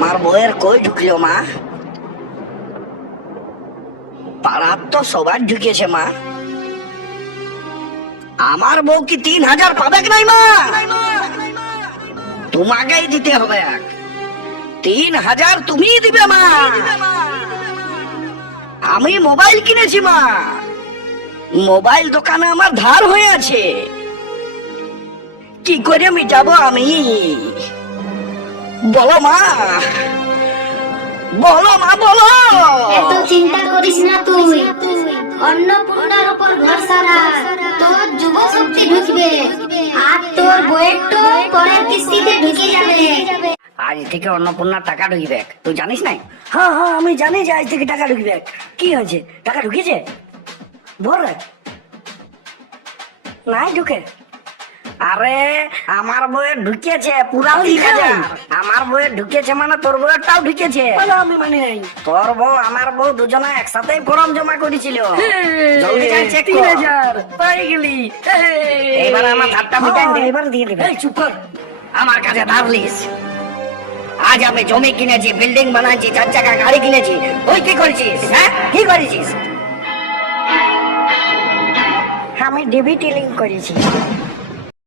আমার বউয়ের কই ঢুকলো মা? পাড়ার তো সবার ঢুকেছে মা। আমার বউ কি 3000 পাবে নাই মা? তোমাকেই দিতে হবে। 3000 তুমিই দিবে মা। আমি মোবাইল কিনেছি মা। মোবাইল দোকানে আমার ধার হয়ে আছে, কি করে মিটাবো আমি? বলো মা, বলো মা, বলো। এত চিন্তা করিস না তুই, অন্নপূর্ণার উপর ভরসা রাখ। তোর যুব শক্তি ঢুকবে আর তোর বইয়ের তো পরের কিস্তিতে ঢুকে যাবে। আজ থেকে অন্নপূর্ণার টাকা ঢুকবে, তুই জানিস নাই? হ্যাঁ হ্যাঁ, আমি জানি যে আজ থেকে টাকা ঢুকবে। কি হয়েছে, টাকা ঢুকেছে? বল রে। নাই ঢুকে? আরে আমার বইয়ে ঢুকেছে পুরা 3000। আমার বইয়ে ঢুকেছে মানে তোর বইয়েরটাও ঢুকেছে। আমি মানি নাই। তোর বউ আমার বউ দুজনে একসাথে ফর্ম জমা করেছিল। জলদি যাই চেক কর। 3000 পাই গেলি। এবার আমার ধারটা মিটাই দে। এবার দিয়ে দিবে। এই চুপ কর, আমার কাছে ধার লিস। আজ আমি জমি কিনেছি, বিল্ডিং বানাইছি, 4 চাকা গাড়ি কিনেছি। তুই কি করেছিস? হ্যাঁ, কি করেছিস? আমি ডিবিটি লিঙ্ক করেছি।